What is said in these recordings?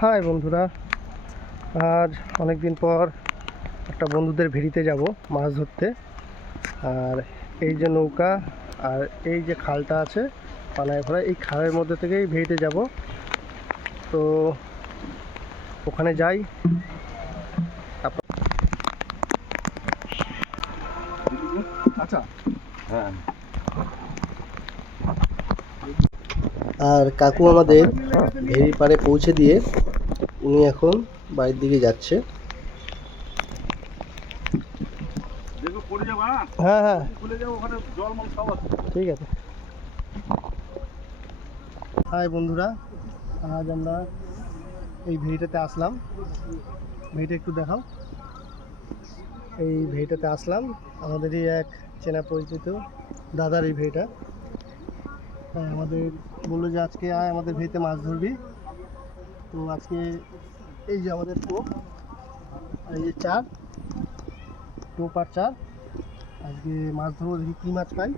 High বন্ধুরা, আজ অনেক দিন পর একটা বন্ধুদের ভেড়িতে যাব মাছ ধরতে। আর এই যে নৌকা আর এই যে খালটা আছে পানায় ভরা, এই খালের মধ্যে থেকেই ভেড়িতে যাব। তো ওখানে যাই। আচ্ছা, হ্যাঁ। আর কাকু আমাদের ভেড়ির পাড়ে পৌঁছে দিয়ে উনি এখন বাড়ির দিকে যাচ্ছে। হ্যাঁ হ্যাঁ, ঠিক আছে। হাই বন্ধুরা, আজ আমরা এই ভেড়িটাতে আসলাম। ভেড়িটা একটু দেখাও। এই ভেড়িটাতে আসলাম, আমাদেরই এক চেনা পরিচিত দাদার এই ভেড়িটা। হ্যাঁ, আমাদের বললো যে আজকে আয় আমাদের ভেড়িতে মাছ ধরবি। তো আজকে এই যে আমাদের টোপ, এই যে চার টোপ আর চার, আজকে মাছ ধরবো, দেখি কী মাছ পাই।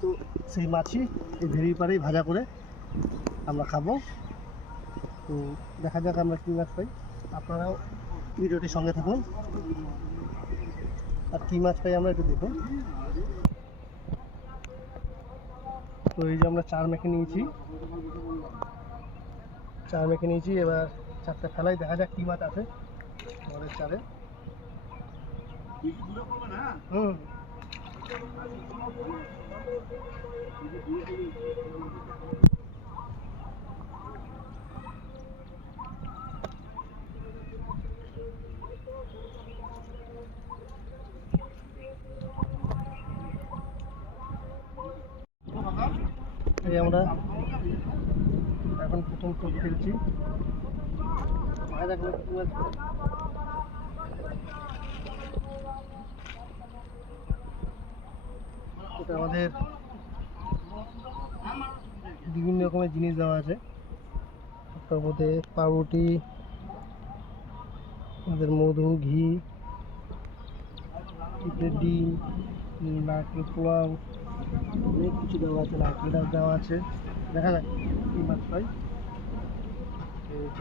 তো সেই মাছই এই ভেড়ির পাড়েই ভাজা করে আমরা খাবো। তো দেখা যাক আমরা কী মাছ পাই। আপনারাও ভিডিওটির সঙ্গে থাকুন আর কী মাছ পাই আমরা একটু দেখুন। তো এই যে আমরা চার মেখে নিয়েছি, এবার চারটা ফেলাই, দেখা যাক কী মাছ আছে আমাদের চারে। হুম, এই আমরা এখন প্রথম টোপ ফেলছি। এটা আমাদের বিভিন্ন রকমের জিনিস দেওয়া আছে, তার মধ্যে পাউরুটি, আমাদের মধু, ঘি, ডিম, নারকেল পোলাও, অনেক কিছু দেওয়া আছে, নারকেল ডাল দেওয়া আছে। দেখা যাক কী মাছ পাই।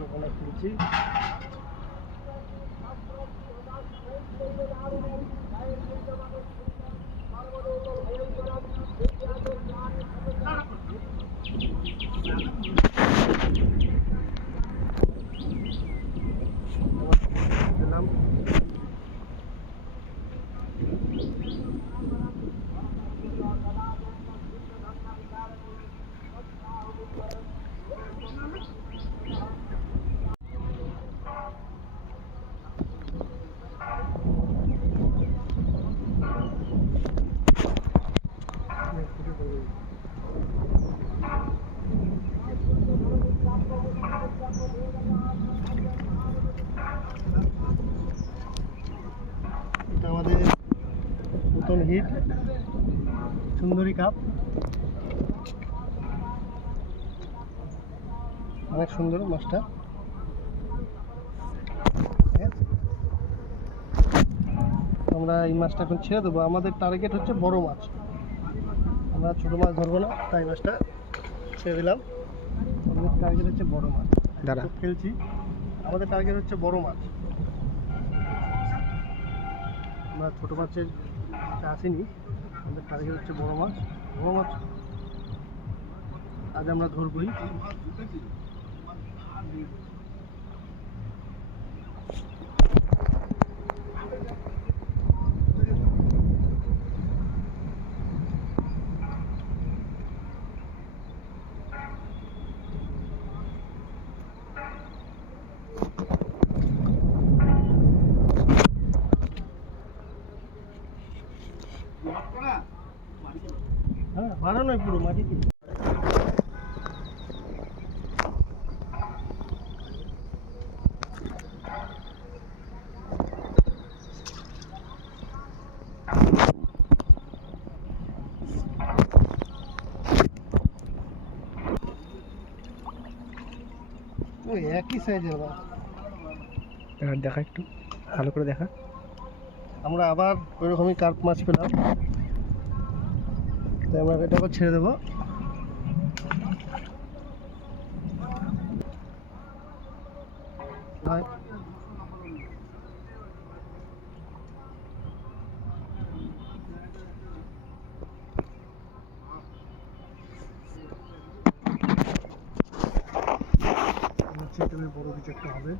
ওখানে খেয়েছি। এটা আমাদের নতুন হিট সুন্দরী কাপ, অনেক সুন্দর মাছটা। আমরা এই মাছটা এখন ছেড়ে দেবো। আমাদের টার্গেট হচ্ছে বড় মাছ, আমরা ছোটো মাছ ধরবো না, তাই মাছটা ছেড়ে দিলাম। আমাদের টার্গেট হচ্ছে বড় মাছ, দাদা খেলছি। আমাদের টার্গেট হচ্ছে বড় মাছ, আমরা ছোটো মাছের আসিনি। আমাদের টার্গেট হচ্ছে বড় মাছ। বড় মাছ আজ আমরা ধরবই। হ্যাঁ, ভালো নয়, পুরো মাটি কি। ওই একই সাইজের মাছ। এবার দেখা, একটু ভালো করে দেখা। আমরা আবার ওইরকমই কার্প মাছ পেলাম, তাই আমরা এটা আবার ছেড়ে দেবো। হয়। বড় কিছু একটা হবে।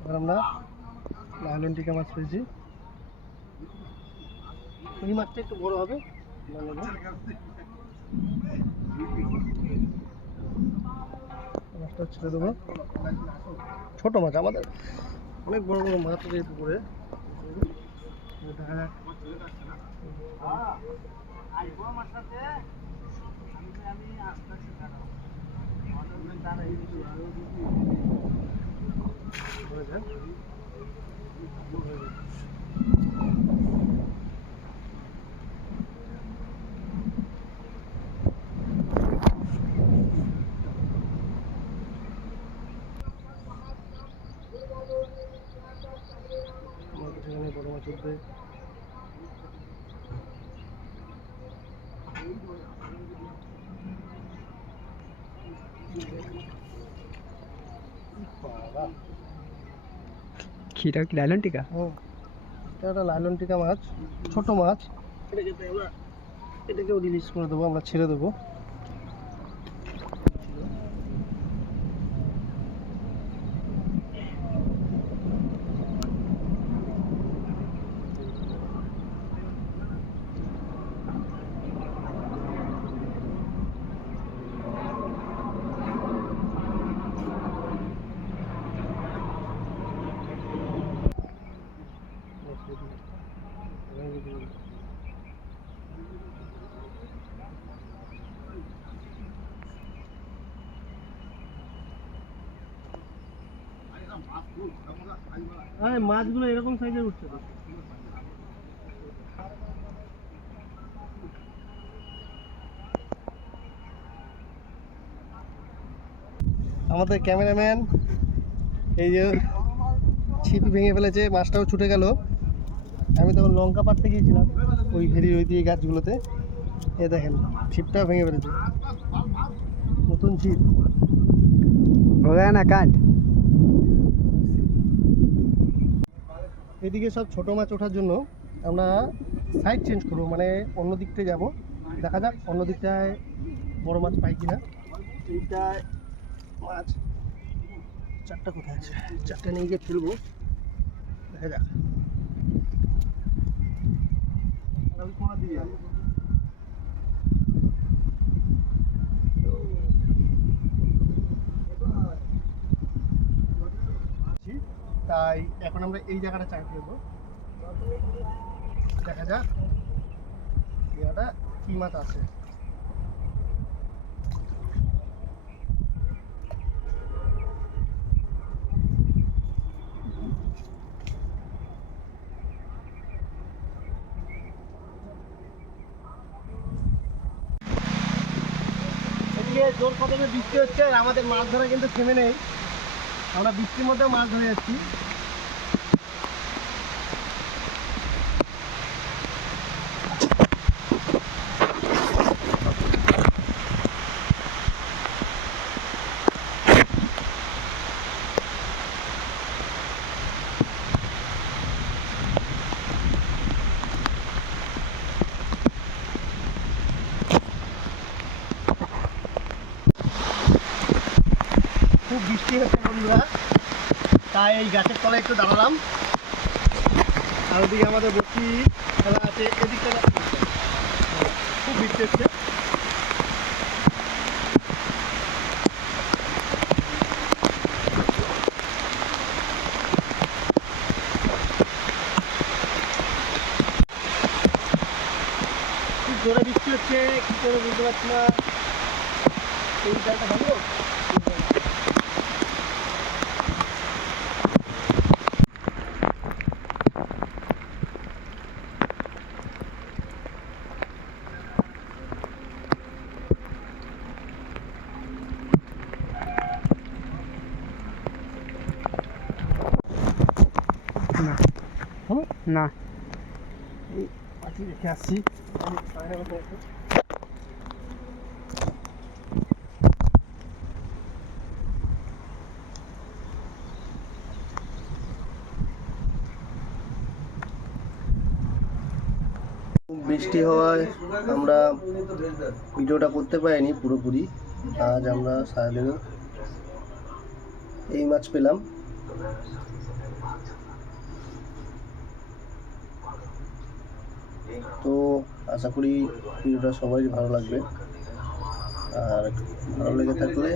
এবার আমরা লাইলন টিকা মাছ পেয়েছি। এই মাছটা একটু বড় হবে, মাছটা ছেড়ে দেবো। ছোট মাছ, আমাদের অনেক বড় বড় মাছ আছে এই পুকুরে। দেখা যাক। সেখানে বড় মাছ উঠবে। এটা কি লাইলন টিকা? এটা একটা লাইলন টিকা মাছ, ছোট মাছ। এটাকেও রিলিজ করে দেবো, আমরা ছেড়ে দেবো। মাছগুলো এরকম সাইজের উঠছে তো। আমাদের ক্যামেরাম্যান এই যে ছিপ ভেঙে ফেলেছে, মাছটাও ছুটে গেল। আমি তখন লঙ্কা পাড়তে গিয়েছিলাম ওই ভেরির ওই দিয়ে গাছগুলোতে। এ দেখেন ছিপটাও ভেঙে ফেলেছে, নতুন ছিপ। না কান্ড। এদিকে সব ছোট মাছ ওঠার জন্য আমরা সাইড চেঞ্জ করবো, মানে অন্য দিকটায় যাবো। দেখা যাক অন্য দিকটায় বড় মাছ পাই কিনা। এইটায় মাছ চারটা কোথায় আছে, চারটা নিয়ে গিয়ে ফেলবো, দেখা যাক। তাই এখন আমরা এই জায়গাটা চাই ফেলবো, দেখা যাক জায়গাটা কি মাছ আছে। এদিকে জোর কদমে বৃষ্টি হচ্ছে, আর আমাদের মাছ ধরা কিন্তু থেমে নেই। আমরা বৃষ্টির মধ্যে মাছ ধরে যাচ্ছি। খুব বৃষ্টি হচ্ছে বন্ধুরা, তাই এই গাছের তলায় একটু দাঁড়ালাম। আর ওদিকে আমাদের বসি খেলা আছে, এদিকটা খুব বৃষ্টি হচ্ছে। খুব জোরে বৃষ্টি হচ্ছে, কি করে বুঝতে পারছি না। এই জায়গাটা ভালো। এখনো না। এই পাখি রেখে আসছি। বৃষ্টি হওয়ায় আমরা ভিডিওটা করতে পারিনি পুরোপুরি। আজ আমরা সারাদিনে এই মাছ পেলাম। তো আশা করি ভিডিওটা সবারই ভালো লাগবে, আর ভালো লেগে থাকলে